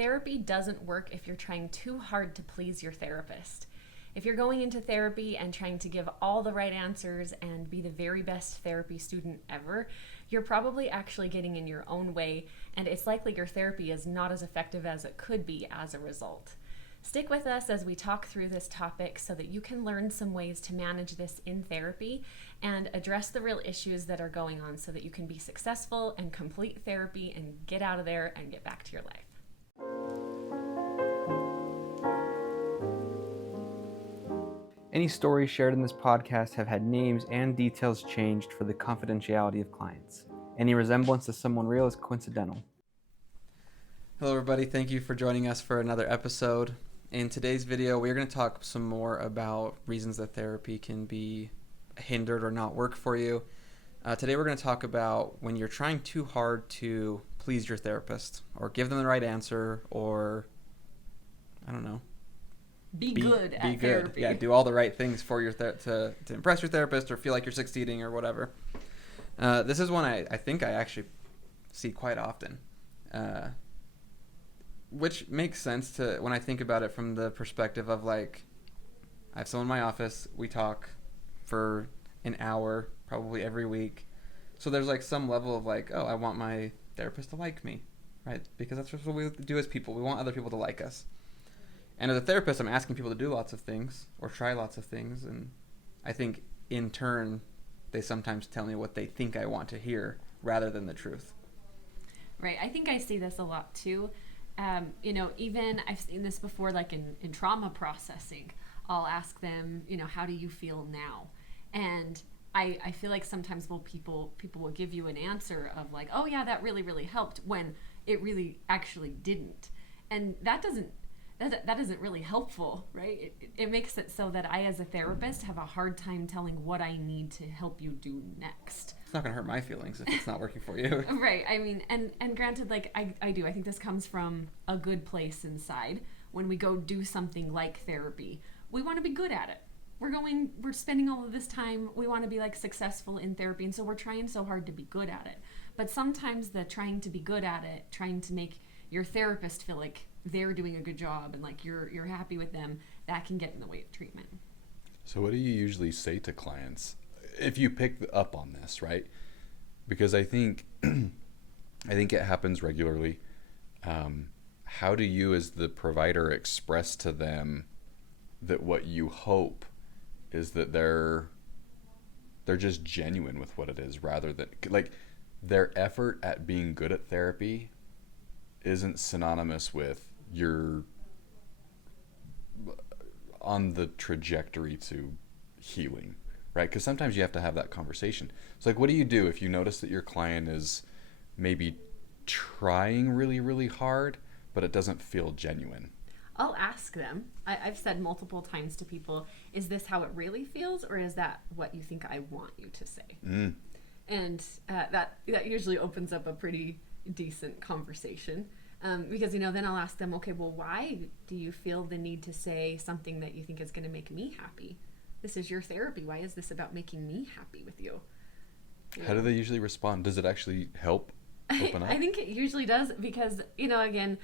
therapy doesn't work if you're trying too hard to please your therapist. If you're going into therapy and trying to give all the right answers and be the very best therapy student ever, you're probably actually getting in your own way, and it's likely your therapy is not as effective as it could be as a result. Stick with us as we talk through this topic so that you can learn some ways to manage this in therapy and address the real issues that are going on so that you can be successful and complete therapy and get out of there and get back to your life. Any stories shared in this podcast have had names and details changed for the confidentiality of clients. Any resemblance to someone real is coincidental. Hello everybody, thank you for joining us for another episode. In today's video, we're going to talk some more about reasons that therapy can be hindered or not work for you. Today we're going to talk about when you're trying too hard to please your therapist or give them the right answer or, I don't know. Be good at therapy. Yeah, do all the right things for your to impress your therapist or feel like you're succeeding or whatever. This is one I think I actually see quite often. Which makes sense to when I think about it from the perspective of like, I have someone in my office, we talk for an hour probably every week. So there's like some level of like, oh, I want my therapist to like me, right? Because that's what we do as people. We want other people to like us. And as a therapist, I'm asking people to do lots of things or try lots of things. And I think in turn, they sometimes tell me what they think I want to hear rather than the truth. Right. I think I see this a lot too. Even I've seen this before, like in trauma processing, I'll ask them, how do you feel now? And I feel like sometimes people will give you an answer of like, oh yeah, that really, really helped, when it really actually didn't. And that isn't really helpful, right? It makes it so that I, as a therapist, have a hard time telling what I need to help you do next. It's not going to hurt my feelings if it's not working for you. Right. I mean, and granted, like, I do. I think this comes from a good place inside. When we go do something like therapy, we want to be good at it. We're spending all of this time. We want to be, like, successful in therapy, and so we're trying so hard to be good at it. But sometimes the trying to be good at it, trying to make your therapist feel like they're doing a good job and like you're happy with them, that can get in the way of treatment. So what do you usually say to clients if you pick up on this, right? Because I think it happens regularly. How do you as the provider express to them that what you hope is that they're just genuine with what it is, rather than like their effort at being good at therapy isn't synonymous with you're on the trajectory to healing, right? Because sometimes you have to have that conversation. It's like, what do you do if you notice that your client is maybe trying really, really hard, but it doesn't feel genuine? I'll ask them. I've said multiple times to people, is this how it really feels, or is that what you think I want you to say? And that usually opens up a pretty decent conversation. Because, then I'll ask them, okay, well, why do you feel the need to say something that you think is going to make me happy? This is your therapy. Why is this about making me happy with you? How do they usually respond? Does it actually help open up? I think it usually does because, again,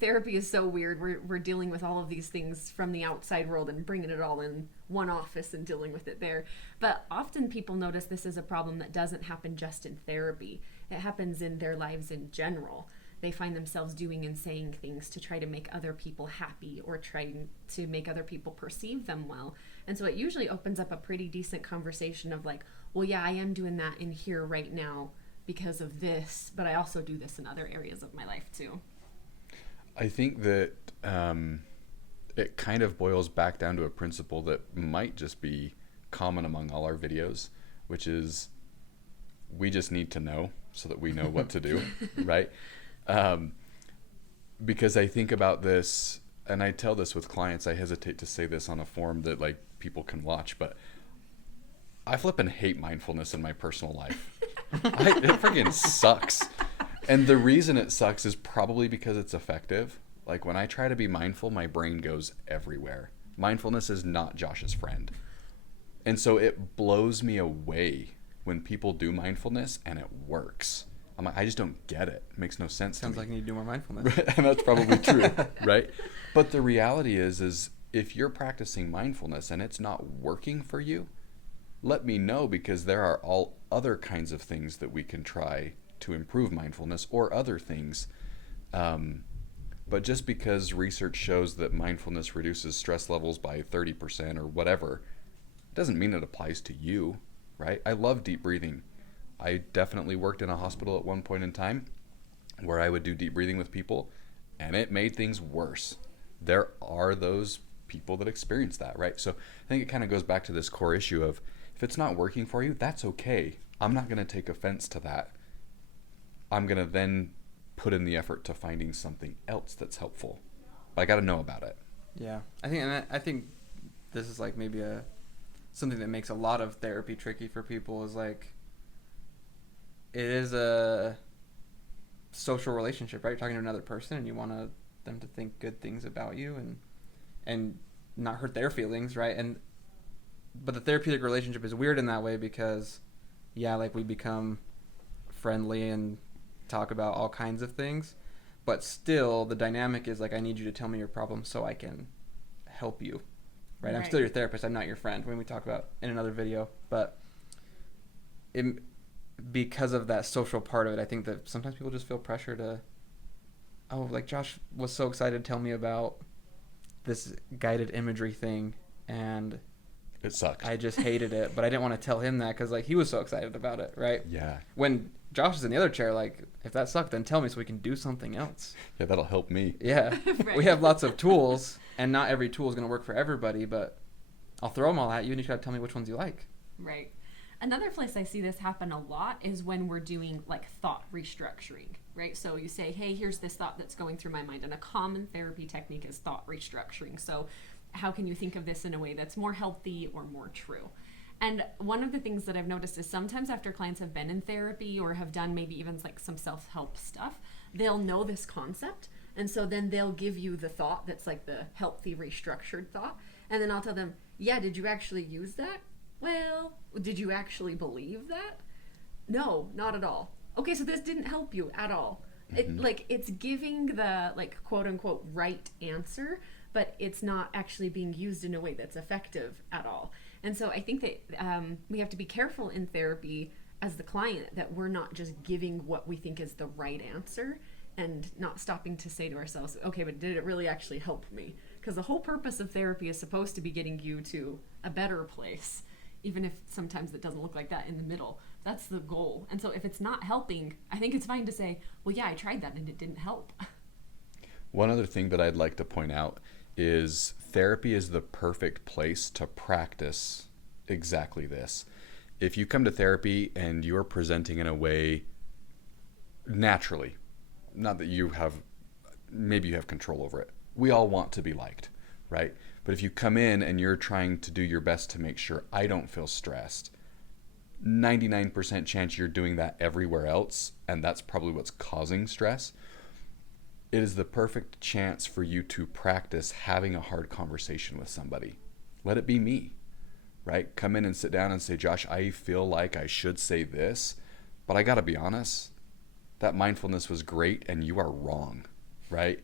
therapy is so weird. We're dealing with all of these things from the outside world and bringing it all in one office and dealing with it there. But often people notice this is a problem that doesn't happen just in therapy. It happens in their lives in general. They find themselves doing and saying things to try to make other people happy or trying to make other people perceive them well. And so it usually opens up a pretty decent conversation of like, well, yeah, I am doing that in here right now because of this, but I also do this in other areas of my life too. I think that it kind of boils back down to a principle that might just be common among all our videos, which is we just need to know so that we know what to do, right? Because I think about this, and I tell this with clients, I hesitate to say this on a forum that like people can watch, but I flippin' hate mindfulness in my personal life. It freaking sucks. And the reason it sucks is probably because it's effective. Like when I try to be mindful, my brain goes everywhere. Mindfulness is not Josh's friend. And so it blows me away when people do mindfulness and it works. I'm like, I just don't get it. It makes no sense Sounds to me. like you need to do more mindfulness. And that's probably true, right? But the reality is if you're practicing mindfulness and it's not working for you, let me know, because there are all other kinds of things that we can try to improve mindfulness, or other things. But just because research shows that mindfulness reduces stress levels by 30% or whatever, doesn't mean it applies to you, right? I love deep breathing. I definitely worked in a hospital at one point in time where I would do deep breathing with people, and it made things worse. There are those people that experience that, right? So I think it kind of goes back to this core issue of, if it's not working for you, that's okay. I'm not going to take offense to that. I'm going to then put in the effort to finding something else that's helpful. But I got to know about it. Yeah, I think this is like maybe something that makes a lot of therapy tricky for people, is like, it is a social relationship, right? You're talking to another person and you want them to think good things about you and not hurt their feelings, right? But the therapeutic relationship is weird in that way because, yeah, like we become friendly and talk about all kinds of things, but still the dynamic is like, I need you to tell me your problem so I can help you, right? I'm still your therapist. I'm not your friend, when we talk about in another video. But because of that social part of it, I think that sometimes people just feel pressure to, oh, like Josh was so excited to tell me about this guided imagery thing, and It sucked. I just hated it, but I didn't want to tell him that because like he was so excited about it, right? Yeah. When Josh is in the other chair, like, if that sucked, then tell me so we can do something else. Yeah, that'll help me. Yeah. Right. We have lots of tools, and not every tool is going to work for everybody, but I'll throw them all at you, and you got to tell me which ones you like. Right. Another place I see this happen a lot is when we're doing like thought restructuring, right? So you say, hey, here's this thought that's going through my mind. And a common therapy technique is thought restructuring. So how can you think of this in a way that's more healthy or more true? And one of the things that I've noticed is sometimes after clients have been in therapy or have done maybe even like some self-help stuff, they'll know this concept. And so then they'll give you the thought that's like the healthy restructured thought. And then I'll tell them, yeah, did you actually use that? Well, did you actually believe that? No, not at all. Okay, so this didn't help you at all. It's giving the like quote unquote right answer, but it's not actually being used in a way that's effective at all. And so I think that we have to be careful in therapy as the client that we're not just giving what we think is the right answer and not stopping to say to ourselves, okay, but did it really actually help me? Because the whole purpose of therapy is supposed to be getting you to a better place, even if sometimes it doesn't look like that in the middle. That's the goal. And so if it's not helping, I think it's fine to say, well, yeah, I tried that and it didn't help. One other thing that I'd like to point out is therapy is the perfect place to practice exactly this. If you come to therapy and you're presenting in a way naturally, not that maybe you have control over it. We all want to be liked, right? But if you come in and you're trying to do your best to make sure I don't feel stressed, 99% chance you're doing that everywhere else, and that's probably what's causing stress. It is the perfect chance for you to practice having a hard conversation with somebody. Let it be me, right? Come in and sit down and say, Josh, I feel like I should say this, but I gotta be honest, that mindfulness was great and you are wrong, right?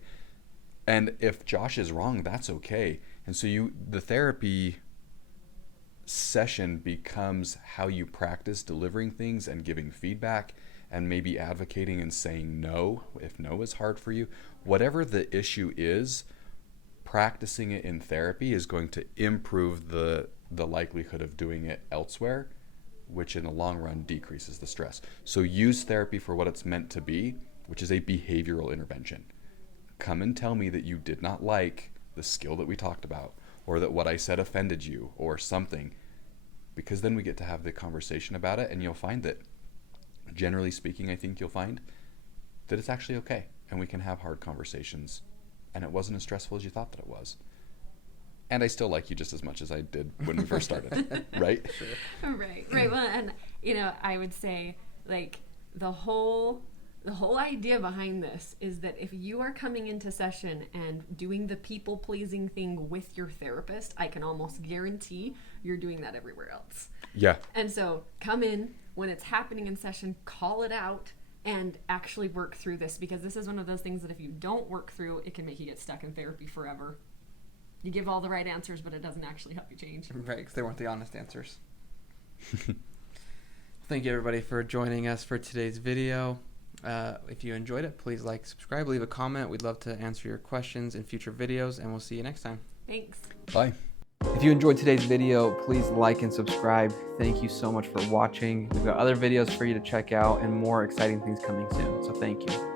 And if Josh is wrong, that's okay. And so the therapy session becomes how you practice delivering things and giving feedback and maybe advocating and saying no if no is hard for you. Whatever the issue is, practicing it in therapy is going to improve the likelihood of doing it elsewhere, which in the long run decreases the stress. So use therapy for what it's meant to be, which is a behavioral intervention. Come and tell me that you did not like the skill that we talked about, or that what I said offended you, or something, because then we get to have the conversation about it, and you'll find that, generally speaking, I think you'll find that it's actually okay, and we can have hard conversations, and it wasn't as stressful as you thought that it was. And I still like you just as much as I did when we first started, right? Sure. Right. Well, and I would say like the whole idea behind this is that if you are coming into session and doing the people-pleasing thing with your therapist, I can almost guarantee you're doing that everywhere else. Yeah. And so come in when it's happening in session, call it out, and actually work through this, because this is one of those things that if you don't work through, it can make you get stuck in therapy forever. You give all the right answers, but it doesn't actually help you change. Right, because they weren't the honest answers. Thank you, everybody, for joining us for today's video. If you enjoyed it, please like, subscribe, leave a comment. We'd love to answer your questions in future videos, and we'll see you next time. Thanks. Bye. If you enjoyed today's video, please like and subscribe. Thank you so much for watching. We've got other videos for you to check out and more exciting things coming soon. So thank you.